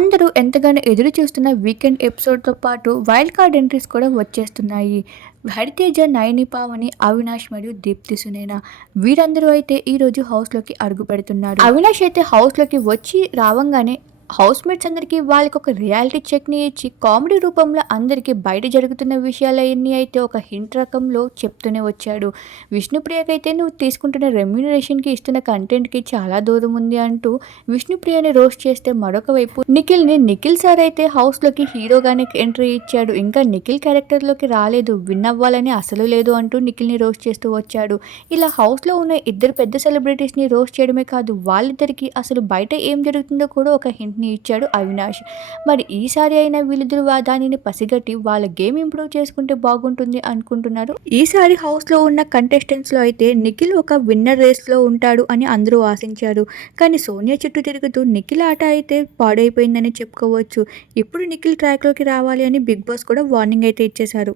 అందరూ ఎంతగానో ఎదురు చూస్తున్న వీకెండ్ ఎపిసోడ్తో పాటు వైల్డ్ కార్డ్ ఎంట్రీస్ కూడా వచ్చేస్తున్నాయి. హరితేజ నయని పావని అవినాష్ మరియు దీప్తి సునేన వీరందరూ అయితే ఈరోజు హౌస్లోకి అడుగు పెడుతున్నారు. అవినాష్ అయితే హౌస్లోకి వచ్చి రావంగానే హౌస్ మేట్స్ అందరికీ వాళ్ళకి ఒక రియాలిటీ చెక్ని ఇచ్చి కామెడీ రూపంలో అందరికీ బయట జరుగుతున్న విషయాలన్నీ అయితే ఒక హింట్ రకంలో చెప్తూనే వచ్చాడు. విష్ణుప్రియకైతే నువ్వు తీసుకుంటున్న రెమ్యునరేషన్కి ఇస్తున్న కంటెంట్కి చాలా దూరం ఉంది అంటూ విష్ణుప్రియని రోస్ట్ చేస్తే మరొక వైపు నిఖిల్ని నిఖిల్ సార్ అయితే హౌస్లోకి హీరోగానే ఎంట్రీ ఇచ్చాడు. ఇంకా నిఖిల్ క్యారెక్టర్లోకి రాలేదు. విన్ అవ్వాలని అసలు లేదు అంటూ నిఖిల్ని రోస్ట్ చేస్తూ వచ్చాడు. ఇలా హౌస్లో ఉన్న ఇద్దరు పెద్ద సెలబ్రిటీస్ని రోస్ట్ చేయడమే కాదు వాళ్ళిద్దరికి అసలు బయట ఏం జరుగుతుందో కూడా ఒక హింట్ హింట్ని ఇచ్చాడు అవినాష్. మరి ఈసారి అయినా వీళ్ళిద్దరు దానిని పసిగట్టి వాళ్ళ గేమ్ ఇంప్రూవ్ చేసుకుంటే బాగుంటుంది అనుకుంటున్నారు? ఈసారి హౌస్లో ఉన్న కంటెస్టెంట్స్లో అయితే నిఖిల్ ఒక విన్నర్ రేస్లో ఉంటాడు అని అందరూ ఆశించారు. కానీ సోనియా చుట్టూ తిరుగుతూ నిఖిల్ ఆట అయితే పాడైపోయిందని చెప్పుకోవచ్చు. ఇప్పుడు నిఖిల్ ట్రాక్లోకి రావాలి అని బిగ్ బాస్ కూడా వార్నింగ్ అయితే ఇచ్చేశారు.